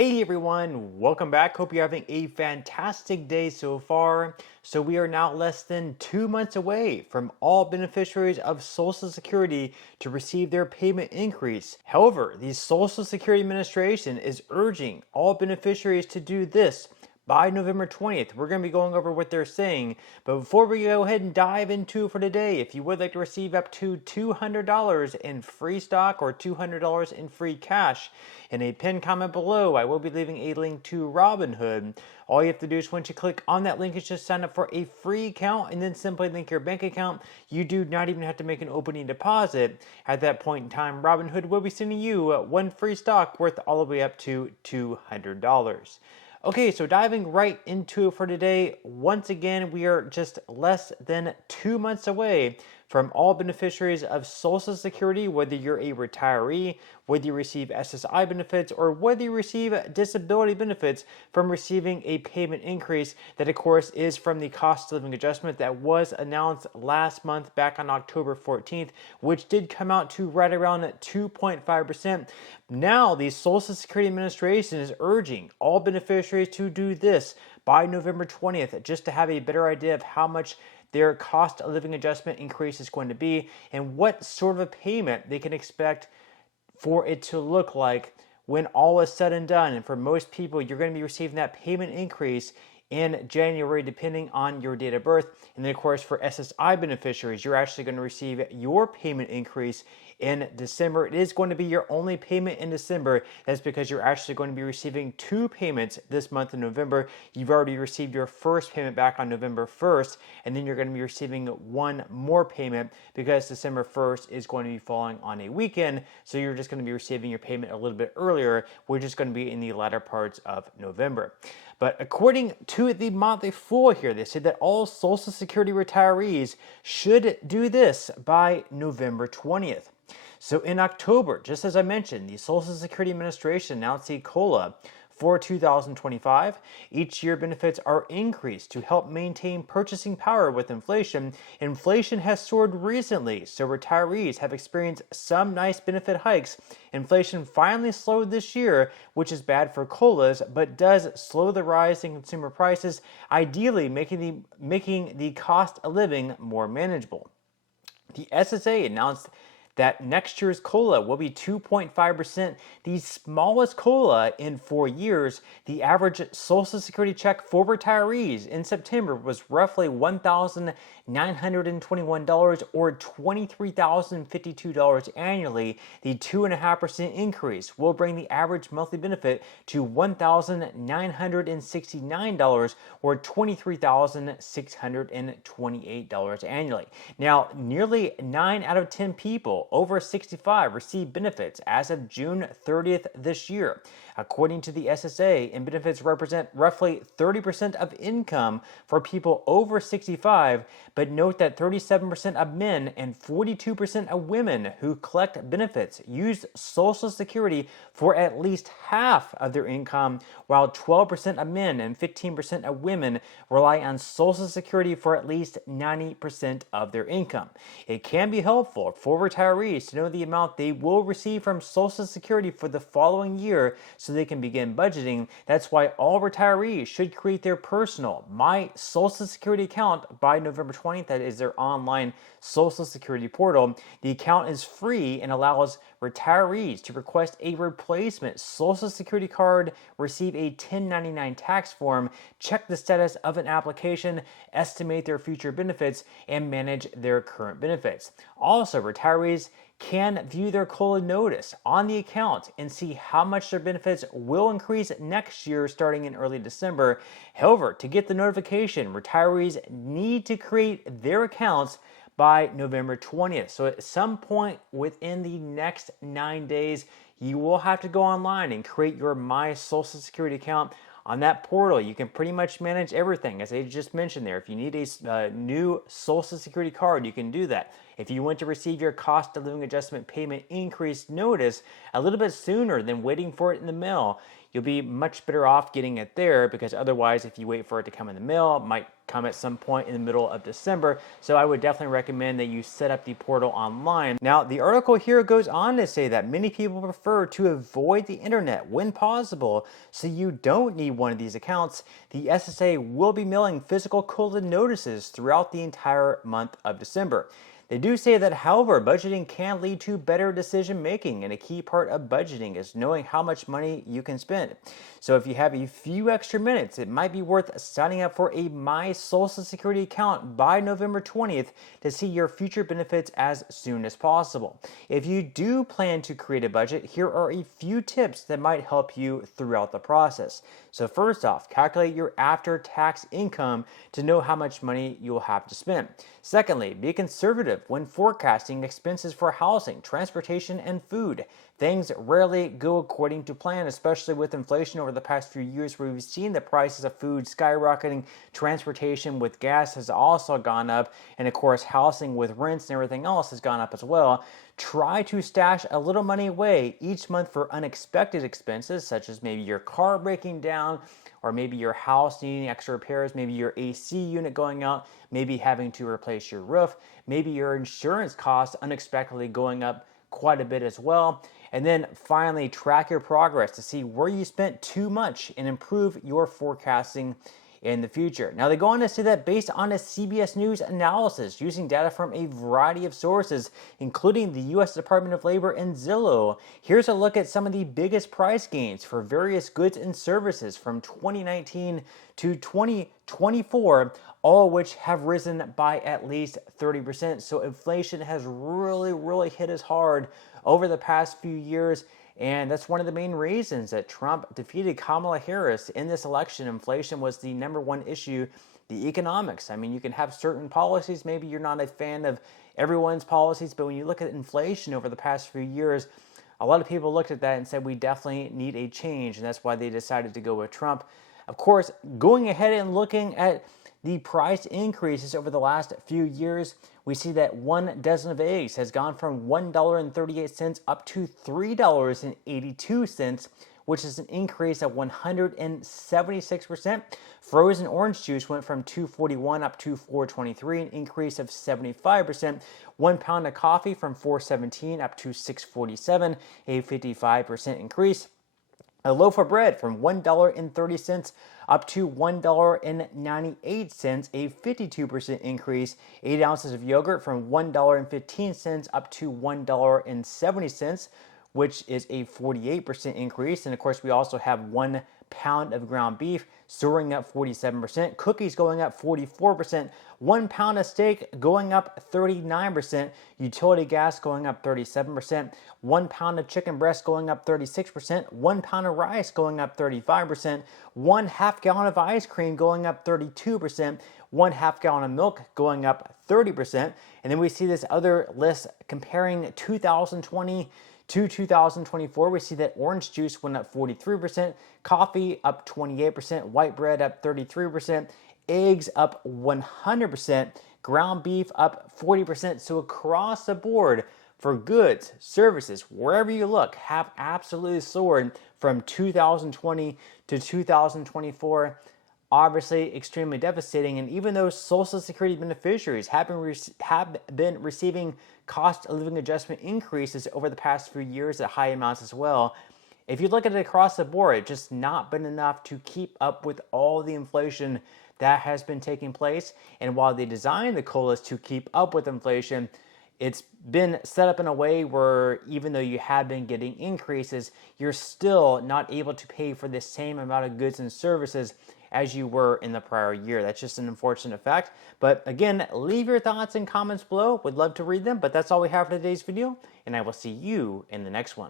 Hey everyone, welcome back. Hope you're having a fantastic day so far. So we are now less than 2 months away from all beneficiaries of Social Security to receive their payment increase. However, the Social Security Administration is urging all beneficiaries to do this by November 20th. We're going to be going over what they're saying. But before we go ahead and dive into it for today, if you would like to receive up to $200 in free stock or $200 in free cash, in a pinned comment below, I will be leaving a link to Robinhood. All you have to do is once you click on that link is just sign up for a free account and then simply link your bank account. You do not even have to make an opening deposit. At that point in time, Robinhood will be sending you one free stock worth all the way up to $200. Okay, so diving right into it for today, once again, we are just less than 2 months away from all beneficiaries of Social Security, whether you're a retiree, whether you receive SSI benefits, or whether you receive disability benefits from receiving a payment increase that, of course, is from the cost of living adjustment that was announced last month back on October 14th, which did come out to right around 2.5%. Now, the Social Security Administration is urging all beneficiaries to do this by November 20th, just to have a better idea of how much their cost of living adjustment increase is going to be and what sort of a payment they can expect for it to look like when all is said and done. And for most people, you're going to be receiving that payment increase in January, depending on your date of birth. And then, of course, for SSI beneficiaries, you're actually going to receive your payment increase in December. It is going to be your only payment in December. That's because you're actually going to be receiving two payments this month in November. You've already received your first payment back on November 1st, and then you're going to be receiving one more payment because December 1st is going to be falling on a weekend. So you're just going to be receiving your payment a little bit earlier, which is going to be in the latter parts of November. But according to the Motley Fool here, they said that all Social Security retirees should do this by November 20th. So in October, just as I mentioned, the Social Security Administration announced the COLA for 2025. Each year benefits are increased to help maintain purchasing power with inflation. Inflation has soared recently, so retirees have experienced some nice benefit hikes. Inflation finally slowed this year, which is bad for COLAs, but does slow the rise in consumer prices, ideally making the cost of living more manageable. The SSA announced that next year's COLA will be 2.5%, the smallest COLA in 4 years. The average Social Security check for retirees in September was roughly $1,921 or $23,052 annually. The 2.5% increase will bring the average monthly benefit to $1,969 or $23,628 annually. Now, nearly 9 out of 10 people over 65 receive benefits as of June 30th this year. According to the SSA, and benefits represent roughly 30% of income for people over 65, but note that 37% of men and 42% of women who collect benefits use Social Security for at least half of their income, while 12% of men and 15% of women rely on Social Security for at least 90% of their income. It can be helpful for retirees to know the amount they will receive from Social Security for the following year so they can begin budgeting. That's why all retirees should create their personal My Social Security account by November 20th. That is their online Social Security portal. The account is free and allows retirees to request a replacement Social Security card, receive a 1099 tax form, check the status of an application, estimate their future benefits, and manage their current benefits. Also, retirees can view their COLA notice on the account and see how much their benefits will increase next year starting in early December. However, to get the notification, retirees need to create their accounts by November 20th. So at some point within the next 9 days, you will have to go online and create your My Social Security account. On that portal, you can pretty much manage everything, as I just mentioned there. If you need a new Social Security card, you can do that. If you want to receive your cost of living adjustment payment increase notice a little bit sooner than waiting for it in the mail, you'll be much better off getting it there, because otherwise, if you wait for it to come in the mail, it might come at some point in the middle of December. So I would definitely recommend that you set up the portal online. Now, the article here goes on to say that many people prefer to avoid the internet when possible, so you don't need one of these accounts. The SSA will be mailing physical COLA notices throughout the entire month of December. They do say that, however, budgeting can lead to better decision making, and a key part of budgeting is knowing how much money you can spend. So if you have a few extra minutes, it might be worth signing up for a My Social Security account by November 20th to see your future benefits as soon as possible. If you do plan to create a budget, here are a few tips that might help you throughout the process. So first off, calculate your after-tax income to know how much money you'll have to spend. Secondly, be conservative when forecasting expenses for housing, transportation, and food. Things rarely go according to plan, especially with inflation over the past few years, where we've seen the prices of food skyrocketing. Transportation with gas has also gone up, and of course housing with rents and everything else has gone up as well. Try to stash a little money away each month for unexpected expenses, such as maybe your car breaking down, or maybe your house needing extra repairs, maybe your AC unit going out, maybe having to replace your roof, maybe your insurance costs unexpectedly going up quite a bit as well. And then finally, track your progress to see where you spent too much and improve your forecasting in the future. Now, they go on to say that based on a CBS News analysis using data from a variety of sources, including the U.S. Department of Labor and Zillow, here's a look at some of the biggest price gains for various goods and services from 2019 to 2024, all of which have risen by at least 30%. So inflation has really hit us hard over the past few years. And that's one of the main reasons that Trump defeated Kamala Harris in this election. Inflation was the number one issue, the economics. I mean, you can have certain policies. Maybe you're not a fan of everyone's policies, but when you look at inflation over the past few years, a lot of people looked at that and said, we definitely need a change. And that's why they decided to go with Trump. Of course, going ahead and looking at the price increases over the last few years, we see that 1 dozen of eggs has gone from $1.38 up to $3.82, which is an increase of 176%. Frozen orange juice went from $2.41 up to $4.23, an increase of 75%. 1 pound of coffee from $4.17 up to $6.47, a 55% increase. A loaf of bread from $1.30 up to $1.98, a 52% increase. 8 ounces of yogurt from $1.15 up to $1.70, which is a 48% increase. And of course, we also have 1 pound of ground beef soaring up 47%, cookies going up 44%, 1 pound of steak going up 39%, utility gas going up 37%, 1 pound of chicken breast going up 36%, 1 pound of rice going up 35%, 1/2 gallon of ice cream going up 32%, 1/2 gallon of milk going up 30%. And then we see this other list comparing 2020 to 2024, we see that orange juice went up 43%, coffee up 28%, white bread up 33%, eggs up 100%, ground beef up 40%. So across the board, for goods, services, wherever you look, have absolutely soared from 2020 to 2024. Obviously extremely devastating. And even though Social Security beneficiaries have been receiving cost of living adjustment increases over the past few years at high amounts as well, if you look at it across the board, it's just not been enough to keep up with all the inflation that has been taking place. And while they designed the COLAs to keep up with inflation, it's been set up in a way where even though you have been getting increases, you're still not able to pay for the same amount of goods and services as you were in the prior year. That's just an unfortunate fact. But again, leave your thoughts and comments below. Would love to read them, but that's all we have for today's video, and I will see you in the next one.